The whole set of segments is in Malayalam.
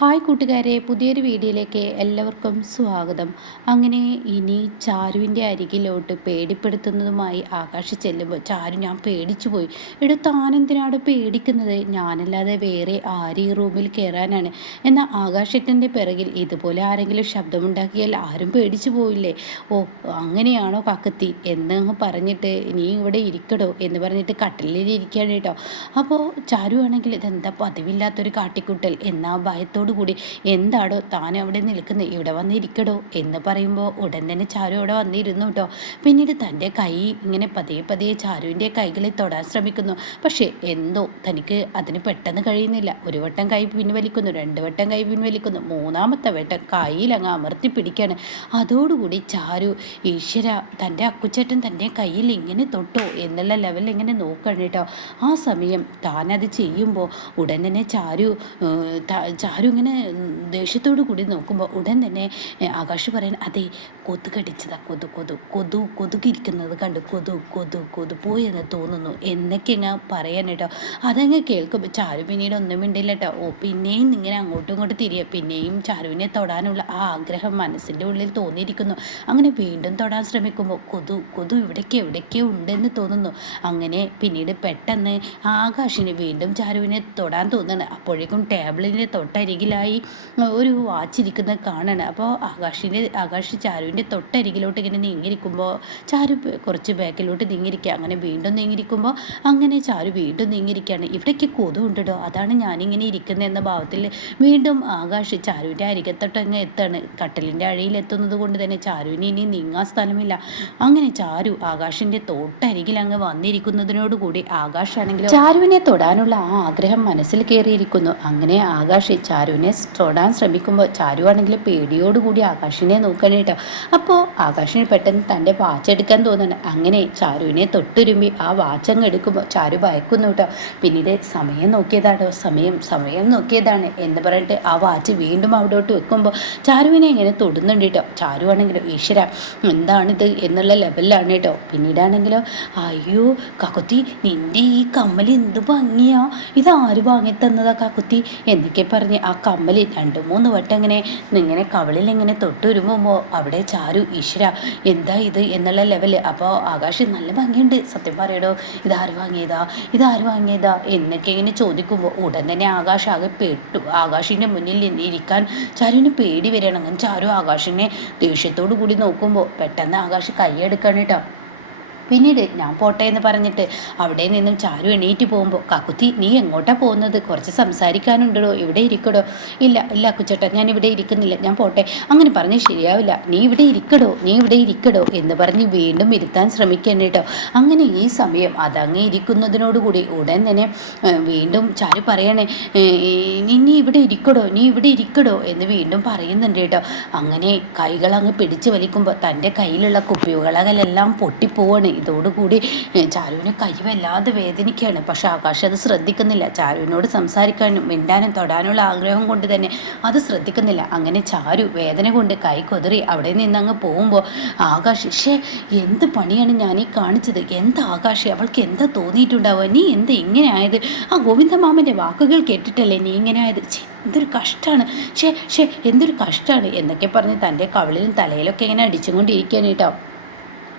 ഹായ് കൂട്ടുകാരെ പുതിയൊരു വീഡിയോയിലേക്ക് എല്ലാവർക്കും സ്വാഗതം. അങ്ങനെ ഇനി ചാരുവിന്റെ അരികിലോട്ട് പേടിപ്പെടുത്തുന്നതുമായി ആകാശ് ചെല്ലുമ്പോൾ ചാരു ഞാൻ പേടിച്ചു പോയി. എടോ താനെന്തിനാണ് പേടിക്കുന്നത്? ഞാനല്ലാതെ വേറെ ആര് ഈ റൂമിൽ കയറാനാണ് എന്നാൽ ആകാശത്തിന്റെ പിറകിൽ ഇതുപോലെ ആരെങ്കിലും ശബ്ദമുണ്ടാക്കിയാൽ ആരും പേടിച്ചു പോയില്ലേ ഓ അങ്ങനെയാണോ കക്കത്തി? എന്ന് പറഞ്ഞിട്ട് നീ ഇവിടെ ഇരിക്കടോ എന്ന് പറഞ്ഞിട്ട് കട്ടിലിൽ ഇരിക്കുകയാണ് കേട്ടോ. അപ്പോൾ ചാരു ആണെങ്കിൽ ഇതെന്താ പതിവില്ലാത്തൊരു കാട്ടിക്കുട്ടൽ? എന്നാ ഭയത്തോട് കൂടി എന്താടോ താൻ അവിടെ നിൽക്കുന്നത് ഇവിടെ വന്നിരിക്കടോ? എന്ന് പറയുമ്പോൾ ഉടൻ തന്നെ ചാരു അവിടെ വന്നിരുന്നു കേട്ടോ. പിന്നീട് തന്റെ കൈ ഇങ്ങനെ പതിയെ പതിയെ ചാരുവിന്റെ കൈകളിൽ തൊടാൻ ശ്രമിക്കുന്നു. പക്ഷേ എന്തോ തനിക്ക് അതിന് പെട്ടെന്ന് കഴിയുന്നില്ല. ഒരു വട്ടം കൈ പിൻവലിക്കുന്നു രണ്ട് വട്ടം കൈ പിൻവലിക്കുന്നു മൂന്നാമത്തെ വട്ടം കൈയിൽ അങ്ങ് അമർത്തി പിടിക്കാണ് അതോടുകൂടി ചാരു ഈശ്വര തന്റെ അക്കുച്ചേട്ടൻ തന്റെ കയ്യിൽ ഇങ്ങനെ തൊട്ടോ എന്നുള്ള ലെവലിൽ ഇങ്ങനെ നോക്കണം കേട്ടോ. ആ സമയം താനത് ചെയ്യുമ്പോൾ ഉടൻ തന്നെ ചാരു ചാരു ഇങ്ങനെ ദേഷ്യത്തോടു കൂടി നോക്കുമ്പോൾ ഉടൻ തന്നെ ആകാശ് പറയാൻ അതെ കൊതു കടിച്ചതാ കൊതു കൊതു കൊതു കൊതുകിരിക്കുന്നത് കണ്ട് കൊതു കൊതു കൊതു പോയെന്ന് തോന്നുന്നു എന്നൊക്കെ ഞാൻ പറയാൻ കേട്ടോ. അതങ്ങ് കേൾക്കുമ്പോൾ ചാരു പിന്നീട് ഒന്നും മിണ്ടില്ല കേട്ടോ. ഓ പിന്നെയും ഇങ്ങനെ അങ്ങോട്ടും ഇങ്ങോട്ടും തിരിയുക പിന്നെയും ചാരുവിനെ തൊടാനുള്ള ആ ആഗ്രഹം മനസ്സിന്റെ ഉള്ളിൽ തോന്നിയിരിക്കുന്നു. അങ്ങനെ വീണ്ടും തൊടാൻ ശ്രമിക്കുമ്പോൾ കൊതു കൊതു ഇവിടേക്ക് എവിടേക്കോ ഉണ്ടെന്ന് തോന്നുന്നു. അങ്ങനെ പിന്നീട് പെട്ടെന്ന് ആകാശിന് വീണ്ടും ചാരുവിനെ തൊടാൻ തോന്നുന്നു. അപ്പോഴേക്കും ടേബിളിന്റെ തൊട്ടരികിൽ അരികിലായി ഒരു വാച്ചിരിക്കുന്നത് കാണണം. അപ്പോൾ ആകാശിന്റെ ആകാശ് ചാരുവിന്റെ തൊട്ടരികിലോട്ട് ഇങ്ങനെ നീങ്ങിയിരിക്കുമ്പോൾ ചാരു കുറച്ച് ബാക്കിലോട്ട് നീങ്ങിയിരിക്കുക. അങ്ങനെ വീണ്ടും നീങ്ങിയിരിക്കുമ്പോൾ അങ്ങനെ ചാരു വീണ്ടും നീങ്ങിയിരിക്കുകയാണ്. ഇവിടേക്ക് കൊതു ഉണ്ടോ അതാണ് ഞാനിങ്ങനെ ഇരിക്കുന്നത് എന്ന ഭാവത്തിൽ വീണ്ടും ആകാശ് ചാരുവിന്റെ അരികത്തോട്ട് അങ്ങ് എത്താണ്. കട്ടലിന്റെ അഴയിൽ എത്തുന്നത് കൊണ്ട് തന്നെ ചാരുവിന് ഇനി നീങ്ങാൻ സ്ഥലമില്ല. അങ്ങനെ ചാരു ആകാശിന്റെ തൊട്ടരികിൽ അങ്ങ് വന്നിരിക്കുന്നതിനോട് കൂടി ആകാശാണെങ്കിലും ചാരുവിനെ തൊടാനുള്ള ആ ആഗ്രഹം മനസ്സിൽ കയറിയിരിക്കുന്നു. അങ്ങനെ ആകാശ് ചാരു ചാരുവിനെ തൊടാൻ ശ്രമിക്കുമ്പോൾ ചാരു ആണെങ്കിൽ പേടിയോടുകൂടി ആകാശിനെ നോക്കണം കേട്ടോ. അപ്പോൾ ആകാശിന് പെട്ടെന്ന് തന്റെ വാച്ച് എടുക്കാൻ തോന്നുന്നുണ്ട് അങ്ങനെ ചാരുവിനെ തൊട്ടുരുമ്പി ആ വാച്ചങ്ങ് എടുക്കുമ്പോൾ ചാരു ഭയക്കുന്നു കേട്ടോ. പിന്നീട് സമയം നോക്കിയതാണോ? സമയം സമയം നോക്കിയതാണ് എന്ന് പറഞ്ഞിട്ട് ആ വാച്ച് വീണ്ടും അവിടോട്ട് വെക്കുമ്പോൾ ചാരുവിനെ ഇങ്ങനെ തൊടുന്നുണ്ട് കേട്ടോ. ചാരു ആണെങ്കിലോ ഈശ്വര എന്താണിത് എന്നുള്ള ലെവലിലാണ് കേട്ടോ. പിന്നീടാണെങ്കിലോ അയ്യോ കക്കുത്തി നിന്റെ ഈ കമ്മൽ എന്ത് ഭംഗിയാ? ഇത് ആര് വാങ്ങി തന്നതാ കക്കുത്തി? എന്നൊക്കെ പറഞ്ഞ് ആ കമ്മൽ രണ്ടു മൂന്ന് വട്ടം ഇങ്ങനെ ഇങ്ങനെ കവളിൽ ഇങ്ങനെ തൊട്ടുരുമ്പോൾ അവിടെ ചാരു ഈശ്വര എന്താ ഇത് എന്നുള്ള ലെവൽ അപ്പോൾ ആകാശ് നല്ല ഭംഗിയുണ്ട്. സത്യം പറയടോ ഇതാര് വാങ്ങിയതാ ഇതാര് വാങ്ങിയതാ എന്നൊക്കെ ഇങ്ങനെ ചോദിക്കുമ്പോൾ ഉടൻ തന്നെ ആകാശ് ആകെ പെട്ടു. ആകാശിന്റെ മുന്നിൽ ഇരിക്കാൻ ചാരുവിന് പേടി വരികയാണ്. അങ്ങനെ ചാരു ആകാശിനെ ദേഷ്യത്തോടു കൂടി നോക്കുമ്പോൾ പെട്ടെന്ന് ആകാശ് കൈയെടുക്കണം കേട്ടോ. പിന്നീട് ഞാൻ പോട്ടെ എന്ന് പറഞ്ഞിട്ട് അവിടെ നിന്നും ചാരു എണീറ്റ് പോകുമ്പോൾ കാക്കുത്തി നീ എങ്ങോട്ടാ പോകുന്നത്? കുറച്ച് സംസാരിക്കാനുണ്ടോ ഇവിടെ ഇരിക്കടോ. ഇല്ല ഇല്ല കുച്ചേട്ടാ ഞാൻ ഇവിടെ ഇരിക്കുന്നില്ല ഞാൻ പോട്ടെ. അങ്ങനെ പറഞ്ഞ് ശരിയാവില്ല നീ ഇവിടെ ഇരിക്കടോ നീ ഇവിടെ ഇരിക്കടോ എന്ന് പറഞ്ഞ് വീണ്ടും ഇരുത്താൻ ശ്രമിക്കാൻ കേട്ടോ അങ്ങനെ ഈ സമയം അതങ്ങ് ഇരിക്കുന്നതിനോടുകൂടി ഉടൻ തന്നെ വീണ്ടും ചാരു പറയണേ നീ ഇവിടെ ഇരിക്കടോ നീ ഇവിടെ ഇരിക്കടോ എന്ന് വീണ്ടും പറയുന്നുണ്ട് കേട്ടോ അങ്ങനെ കൈകൾ അങ്ങ് പിടിച്ചു വലിക്കുമ്പോൾ തന്റെ കയ്യിലുള്ള കുപ്പികളെല്ലാം പൊട്ടിപ്പോവാണ്. ഇതോടുകൂടി ചാരുവിന് കൈ വേദനിക്കുകയാണ്. പക്ഷേ ആകാശ് അത് ശ്രദ്ധിക്കുന്നില്ല. ചാരുവിനോട് സംസാരിക്കാനും മിണ്ടാനും തൊടാനുള്ള ആഗ്രഹം കൊണ്ട് തന്നെ അത് ശ്രദ്ധിക്കുന്നില്ല. അങ്ങനെ ചാരു വേദന കൊണ്ട് കൈ കൊതിറി അവിടെ നിന്ന് അങ്ങ് പോകുമ്പോൾ ആകാശ് ഷേ എന്ത് പണിയാണ് ഞാൻ ഈ കാണിച്ചത്? എന്താ ആകാശ് അവൾക്ക് എന്താ തോന്നിയിട്ടുണ്ടാവുക? നീ എന്താ ഇങ്ങനെ ആയത്? ആ ഗോവിന്ദമാമന്റെ വാക്കുകൾ കേട്ടിട്ടല്ലേ നീ ഇങ്ങനെ ആയത്? എന്തൊരു കഷ്ടമാണ് ഷേ ഷേ എന്തൊരു കഷ്ടമാണ് എന്നൊക്കെ പറഞ്ഞ് തന്റെ കവിളിലും തലയിലൊക്കെ ഇങ്ങനെ അടിച്ചുകൊണ്ടിരിക്കുകയാണ് കേട്ടോ.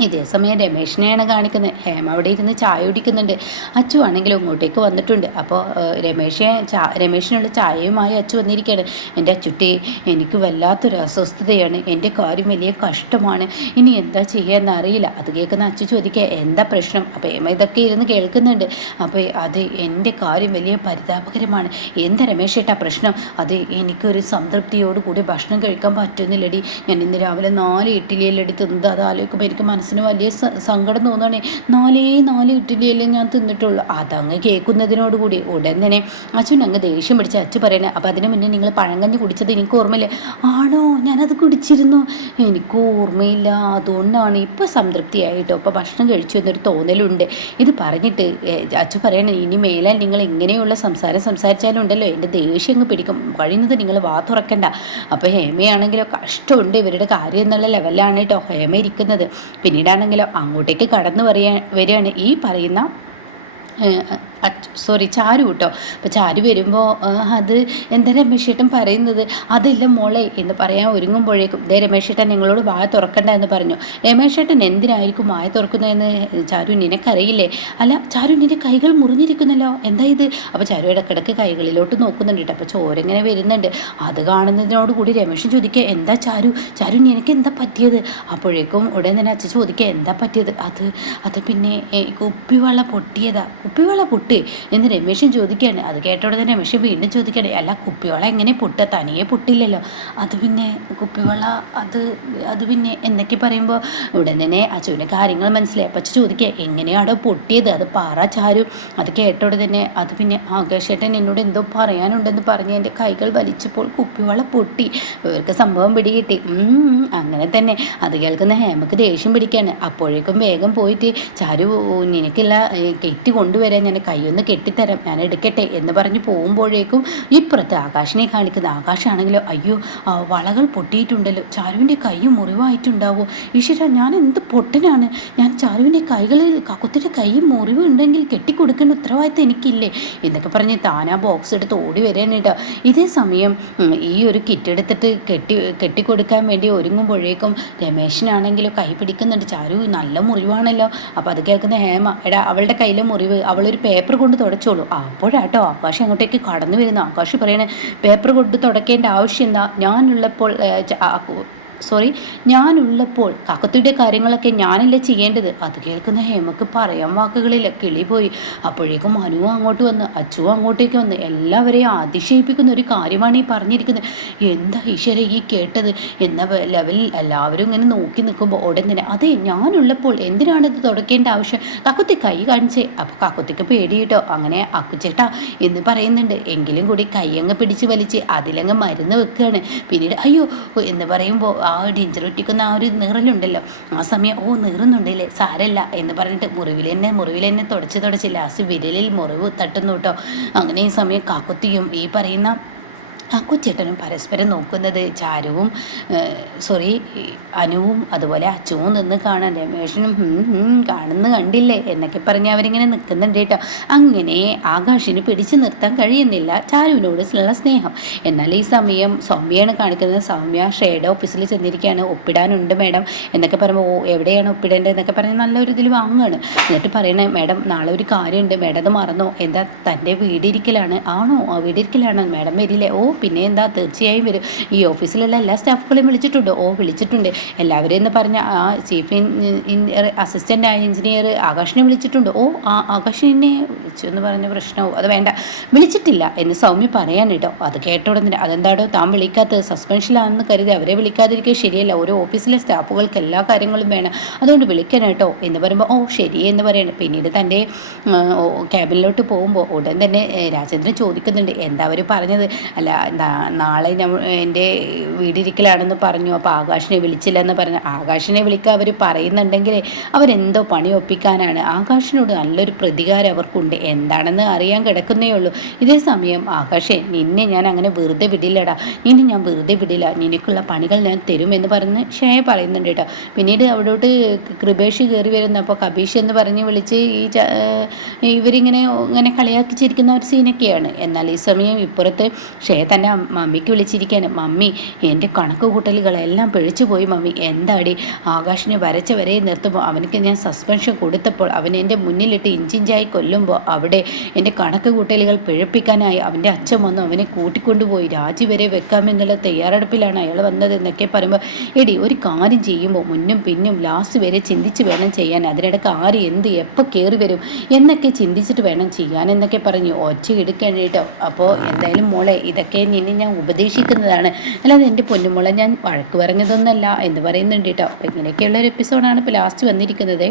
ഇതേ സമയം രമേശിനെയാണ് കാണിക്കുന്നത്. ഹേമ അവിടെ ഇരുന്ന് ചായ കുടിക്കുന്നുണ്ട്. അച്ചു ആണെങ്കിലും ഇങ്ങോട്ടേക്ക് വന്നിട്ടുണ്ട്. അപ്പോൾ രമേഷെ ചാ രമേശിനുള്ള ചായയുമായി അച്ചു വന്നിരിക്കുകയാണ്. എന്റെ അച്ചുട്ടി എനിക്ക് വല്ലാത്തൊരു അസ്വസ്ഥതയാണ്. എന്റെ കാര്യം വലിയ കഷ്ടമാണ്. ഇനി എന്താ ചെയ്യാന്ന് അറിയില്ല. അത് കേൾക്കുന്ന അച്ചു ചോദിക്കുക എന്താ പ്രശ്നം? അപ്പോൾ ഹേമ ഇതൊക്കെ ഇരുന്ന് കേൾക്കുന്നുണ്ട്. അപ്പോൾ അത് എന്റെ കാര്യം വലിയ പരിതാപകരമാണ്. എന്താ രമേശേട്ടാ പ്രശ്നം? അത് എനിക്കൊരു സംതൃപ്തിയോടുകൂടി ഭക്ഷണം കഴിക്കാൻ പറ്റുന്നില്ലടി. ഞാൻ ഇന്ന് രാവിലെ നാല് ഇഡ്ഡലിയെല്ലാം എടുത്ത് അത് ആലോചിക്കുമ്പോൾ എനിക്ക് മനസ്സിൽ മനസ്സിന് വലിയ സങ്കടം തോന്നുകയാണെ നാലേ നാല് ഇഡ്ഡലിയല്ലേ ഞാൻ തിന്നിട്ടുള്ളൂ. അതങ്ങ് കേൾക്കുന്നതിനോടുകൂടി ഉടൻ തന്നെ അച്ഛൻ അങ്ങ് ദേഷ്യം പിടിച്ച് അച്ഛ പറയണേ അപ്പം അതിന് മുന്നേ നിങ്ങൾ പഴങ്കഞ്ഞ് കുടിച്ചത് എനിക്ക് ഓർമ്മയില്ല. ആണോ? ഞാനത് കുടിച്ചിരുന്നു. എനിക്ക് ഓർമ്മയില്ല. അതുകൊണ്ടാണ് ഇപ്പോൾ സംതൃപ്തിയായിട്ടോ? അപ്പോൾ ഭക്ഷണം കഴിച്ചു എന്നൊരു തോന്നലുണ്ട്. ഇത് പറഞ്ഞിട്ട് അച്ഛൻ പറയണേ ഇനി മേലാൽ നിങ്ങൾ ഇങ്ങനെയുള്ള സംസാരം സംസാരിച്ചാലും ഉണ്ടല്ലോ എന്റെ ദേഷ്യം അങ്ങ് പിടിക്കും. കഴിയുന്നത് നിങ്ങൾ വാ തുറക്കണ്ട അപ്പോൾ ഹേമയാണെങ്കിലോ കഷ്ടമുണ്ട് ഇവരുടെ കാര്യം എന്നുള്ള ലെവലാണ് കേട്ടോ ഹേമ ഇരിക്കുന്നത്. പിന്നീടാണെങ്കിലോ അങ്ങോട്ടേക്ക് കടന്നു പറയാ വരികയാണ്. ഈ പറയുന്ന സോറി ചാരു കേട്ടോ. അപ്പോൾ ചാരു വരുമ്പോൾ അത് എന്താ രമേശേട്ടൻ പറയുന്നത്? അതില്ല മോളെ എന്ന് പറയാൻ ഒരുങ്ങുമ്പോഴേക്കും ദേ രമേശേട്ടൻ നിങ്ങളോട് വായ തുറക്കണ്ട എന്ന് പറഞ്ഞു. രമേശേട്ടൻ എന്തിനായിരിക്കും വായ തുറക്കുന്നതെന്ന്? ചാരു നിനക്കറിയില്ലേ? അല്ല ചാരു നിന്റെ കൈകൾ മുറിഞ്ഞിരിക്കുന്നല്ലോ. എന്താ ഇത്? അപ്പോൾ ചാരു ഇടക്കിടക്ക് കൈകളിലോട്ട് നോക്കുന്നുണ്ട് കേട്ടോ. അപ്പോൾ ചോരങ്ങനെ വരുന്നുണ്ട്. അത് കാണുന്നതിനോട് കൂടി രമേശൻ ചോദിക്കുക എന്താ ചാരു? ചാരു നിനക്ക് എന്താ പറ്റിയത്? അപ്പോഴേക്കും ഉടൻ തന്നെ അച്ഛൻ ചോദിക്കുക എന്താ പറ്റിയത്? അത് അത് പിന്നെ ഉപ്പിവെള്ള പൊട്ടിയതാ. ഉപ്പിവെള്ള പൊട്ടി പൊട്ടി എന്ന് രമേശൻ ചോദിക്കുകയാണ്. അത് കേട്ടോടെ തന്നെ രമേശൻ വീണ്ടും ചോദിക്കുകയാണ് അല്ല കുപ്പിവെള്ളം എങ്ങനെ പൊട്ട തനിയെ പൊട്ടില്ലല്ലോ. അത് പിന്നെ കുപ്പിവെള്ള അത് അത് പിന്നെ എന്നൊക്കെ പറയുമ്പോൾ ഉടൻ തന്നെ അച്ഛന്റെ കാര്യങ്ങൾ മനസ്സിലായി. അപ്പച്ച ചോദിക്കുക എങ്ങനെയാണോ പൊട്ടിയത്? അത് പാറ ചാരു. അത് കേട്ടോടെ തന്നെ അത് പിന്നെ ആകാശേട്ടൻ എന്നോട് എന്തോ പറയാനുണ്ടെന്ന് പറഞ്ഞ് എന്റെ കൈകൾ വലിച്ചപ്പോൾ കുപ്പിവെള്ളം പൊട്ടി. ഇവർക്ക് സംഭവം പിടികിട്ടി. അങ്ങനെ തന്നെ. അത് കേൾക്കുന്ന ഹേമക്ക് ദേഷ്യം പിടിക്കാണ്. അപ്പോഴേക്കും വേഗം പോയിട്ട് ചാരു നിനക്കില്ല കെറ്റ് കൊണ്ടുവരാൻ ഞാൻ കൈ കൈയൊന്ന് കെട്ടിത്തരാം ഞാൻ എടുക്കട്ടെ എന്ന് പറഞ്ഞ് പോകുമ്പോഴേക്കും ഇപ്പുറത്ത് ആകാശിനെ കാണിക്കുന്ന ആകാശാണെങ്കിലോ അയ്യോ വളകൾ പൊട്ടിയിട്ടുണ്ടല്ലോ ചാരുവിന്റെ കൈ മുറിവായിട്ടുണ്ടാവോ? ഈശ്വര ഞാൻ എന്ത് പൊട്ടനാണ്? ഞാൻ ചാരുവിന്റെ കൈകളിൽ കക്കുത്തിന്റെ കൈ മുറിവ് ഉണ്ടെങ്കിൽ കെട്ടിക്കൊടുക്കേണ്ട ഉത്തരവാദിത്തം എനിക്കില്ലേ? എന്നൊക്കെ പറഞ്ഞ് താനാ ബോക്സ് എടുത്ത് ഓടി വരാനിട്ടോ ഇതേ സമയം ഈ ഒരു കിറ്റ് എടുത്തിട്ട് കെട്ടി കെട്ടിക്കൊടുക്കാൻ വേണ്ടി ഒരുങ്ങുമ്പോഴേക്കും രമേശിനാണെങ്കിലും കൈ പിടിക്കുന്നുണ്ട്. ചാരു നല്ല മുറിവാണല്ലോ. അപ്പോൾ അത് കേൾക്കുന്ന ഹേമ എടാ അവളുടെ കയ്യിലെ മുറിവ് അവളൊരു പേപ്പർ പേപ്പർ കൊണ്ട് തുടച്ചോളൂ. അപ്പോഴാട്ടോ ആകാശി അങ്ങോട്ടേക്ക് കടന്നു വരുന്ന ആകാശ് പറയണേ പേപ്പർ കൊണ്ട് തുടക്കേണ്ട ആവശ്യം എന്താ? ഞാനുള്ളപ്പോൾ സോറി ഞാനുള്ളപ്പോൾ കാക്കത്തിയുടെ കാര്യങ്ങളൊക്കെ ഞാനല്ലേ ചെയ്യേണ്ടത്? അത് കേൾക്കുന്ന ഹേമക്ക് പറയാൻ വാക്കുകളില്ല. കിളി പോയി. അപ്പോഴേക്കും മനു അങ്ങോട്ട് വന്ന് അച്ചു അങ്ങോട്ടേക്ക് വന്ന് എല്ലാവരെയും അതിശയിപ്പിക്കുന്ന ഒരു കാര്യമാണ് ഈ പറഞ്ഞിരിക്കുന്നത്. എന്താ ഈശ്വര ഈ കേട്ടത്? എന്ന ലെവലിൽ എല്ലാവരും ഇങ്ങനെ നോക്കി നിൽക്കുമ്പോൾ ഉടൻ തന്നെ അതെ ഞാനുള്ളപ്പോൾ എന്തിനാണ് ഇത് തുടക്കേണ്ട ആവശ്യം? കാക്കുത്തി കൈ കാണിച്ചേ. അപ്പോൾ കാക്കുത്തിക്ക് പേടിയിട്ടോ? അങ്ങനെ അക്കുച്ചേട്ടാ എന്ന് പറയുന്നുണ്ട്. എങ്കിലും കൂടി കൈ അങ്ങ് പിടിച്ച് വലിച്ച് അതിലങ്ങ് മരുന്ന് വെക്കുകയാണ്. പിന്നീട് അയ്യോ എന്ന് പറയുമ്പോൾ ആ ഡേഞ്ചർ ഒറ്റിക്കുന്ന ആ ഒരു നീറലുണ്ടല്ലോ. ആ സമയം ഓ നീറുന്നുണ്ടല്ലേ സാരല്ല എന്ന് പറഞ്ഞിട്ട് മുറിവിൽ തന്നെ മുറിവിൽ തന്നെ തുടച്ച് തുടച്ച് ലാസ്റ്റ് വിരലിൽ മുറിവ് തട്ടുന്നു കേട്ടോ. അങ്ങനെ ഈ സമയം കാക്കുത്തിയും ഈ പറയുന്ന ആ കൊച്ചേട്ടനും പരസ്പരം നോക്കുന്നത് ചാരുവും സോറി അനുവും അതുപോലെ അച്ചുവും നിന്ന് കാണാൻ രമേശനും കാണുന്ന കണ്ടില്ലേ? എന്നൊക്കെ പറഞ്ഞ് അവരിങ്ങനെ നിൽക്കുന്നുണ്ട് കേട്ടോ. അങ്ങനെ ആകാശിന് പിടിച്ചു നിർത്താൻ കഴിയുന്നില്ല ചാരുവിനോട് ഉള്ള സ്നേഹം. എന്നാൽ ഈ സമയം സൗമ്യയാണ് കാണിക്കുന്നത്. സൗമ്യ ഷേഡ് ഓഫീസിൽ ചെന്നിരിക്കുകയാണ്. ഒപ്പിടാനുണ്ട് മേഡം എന്നൊക്കെ പറയുമ്പോൾ ഓ എവിടെയാണ് ഒപ്പിടേണ്ടത്? എന്നൊക്കെ പറഞ്ഞ് നല്ലൊരു ഇതിൽ വാങ്ങുകയാണ് എന്നിട്ട് പറയണേ മേഡം നാളെ ഒരു കാര്യമുണ്ട്. മേഡം അത് മറന്നോ? എന്താ തന്റെ വീടിരിക്കലാണ്? ആണോ? ആ വീടിരിക്കലാണ്. മേഡം വരില്ലേ? ഓ പിന്നെ എന്താ തീർച്ചയായും വരും. ഈ ഓഫീസിലുള്ള എല്ലാ സ്റ്റാഫുകളെയും വിളിച്ചിട്ടുണ്ട്. ഓ വിളിച്ചിട്ടുണ്ട്. എല്ലാവരും എന്ന് പറഞ്ഞ ആ ചീഫ് അസിസ്റ്റന്റ് എഞ്ചിനീയർ ആകാശിനെ വിളിച്ചിട്ടുണ്ട്. ഓ ആ ആകാശിനെ വിളിച്ചു എന്ന് പറഞ്ഞ പ്രശ്നവും അത് വേണ്ട. വിളിച്ചിട്ടില്ല. എന്ന് സൗമ്യ പറയാൻ കേട്ടോ. അത് കേട്ട ഉടനെ അതെന്താടോ താൻ വിളിക്കാത്തത് സസ്പെൻഷനിലാണെന്ന് കരുതി അവരെ വിളിക്കാതിരിക്കുക ശരിയല്ല. ഓരോ ഓഫീസിലെ സ്റ്റാഫുകൾക്ക് എല്ലാ കാര്യങ്ങളും വേണം. അതുകൊണ്ട് വിളിക്കണം കേട്ടോ. എന്ന് പറയുമ്പോൾ ഓ ശരി എന്ന് പറയണം. പിന്നീട് തന്റെ ക്യാബിനിലോട്ട് പോകുമ്പോൾ ഉടൻ തന്നെ രാജേന്ദ്രൻ ചോദിക്കുന്നുണ്ട്. എന്താ അവർ പറഞ്ഞത്? അല്ല നാളെ എന്റെ വീടിരിക്കലാണെന്ന് പറഞ്ഞു അപ്പോൾ ആകാശിനെ വിളിച്ചില്ലെന്ന് പറഞ്ഞു ആകാശിനെ വിളിക്കുക അവർ പറയുന്നുണ്ടെങ്കിൽ അവരെന്തോ പണി ഒപ്പിക്കാനാണ്. ആകാശിനോട് നല്ലൊരു പ്രതികാരം അവർക്കുണ്ട്. എന്താണെന്ന് അറിയാൻ കിടക്കുന്നേ ഉള്ളൂ. ഇതേ സമയം ആകാശേ നിന്നെ ഞാൻ അങ്ങനെ വെറുതെ വിടില്ലടാ. നിന്നെ ഞാൻ വെറുതെ വിടില്ല. നിനക്കുള്ള പണികൾ ഞാൻ തരുമെന്ന് പറഞ്ഞ് ഷേ പറയുന്നുണ്ട് കേട്ടോ. പിന്നീട് അവിടോട്ട് കൃപേഷ് കയറി വരുന്നപ്പോൾ കബീഷ് എന്ന് പറഞ്ഞ് വിളിച്ച് ഈ ഇവരിങ്ങനെ ഇങ്ങനെ കളിയാക്കിച്ചിരിക്കുന്ന ഒരു സീനൊക്കെയാണ്. എന്നാൽ ഈ സമയം ഇപ്പുറത്ത് ഷേ തന്റെ മമ്മിക്ക് വിളിച്ചിരിക്കുകയാണ് മമ്മി എന്റെ കണക്ക് കൂട്ടലുകളെല്ലാം പിഴിച്ചു പോയി മമ്മി. എന്താടി? ആകാശിനെ വരച്ച വരെ നിർത്തുമ്പോൾ അവനക്ക് ഞാൻ സസ്പെൻഷൻ കൊടുത്തപ്പോൾ അവൻ എന്റെ മുന്നിലിട്ട് ഇഞ്ചിഞ്ചായി കൊല്ലുമ്പോൾ അവിടെ എന്റെ കണക്ക് കൂട്ടലുകൾ പിഴപ്പിക്കാനായി അവന്റെ അച്ഛൻ വന്നു അവനെ കൂട്ടിക്കൊണ്ടുപോയി. രാജി വരെ വെക്കാമെന്നുള്ള തയ്യാറെടുപ്പിലാണ് അയാൾ വന്നത് എന്നൊക്കെ പറയുമ്പോൾ എടി ഒരു കാര്യം ചെയ്യുമ്പോൾ മുന്നും പിന്നും ലാസ്റ്റ് വരെ ചിന്തിച്ച് വേണം ചെയ്യാൻ. അതിനിടയ്ക്ക് ആര് എന്ത് എപ്പോൾ കയറി വരും എന്നൊക്കെ ചിന്തിച്ചിട്ട് വേണം ചെയ്യാൻ എന്നൊക്കെ പറഞ്ഞു ഒച്ച എടുക്കാനായിട്ടോ അപ്പോൾ എന്തായാലും മോളെ ഇതൊക്കെ നിന്നെ ഞാൻ ഉപദേശിക്കുന്നതാണ്. അല്ലാതെ എന്റെ പൊന്നുമുള ഞാൻ വഴക്ക് പറഞ്ഞതൊന്നല്ല എന്ന് പറയുന്നുണ്ട് കേട്ടോ. അപ്പോൾ ഇങ്ങനെയൊക്കെയുള്ള ഒരു എപ്പിസോഡാണ് ഇപ്പോൾ ലാസ്റ്റ് വന്നിരിക്കുന്നത്.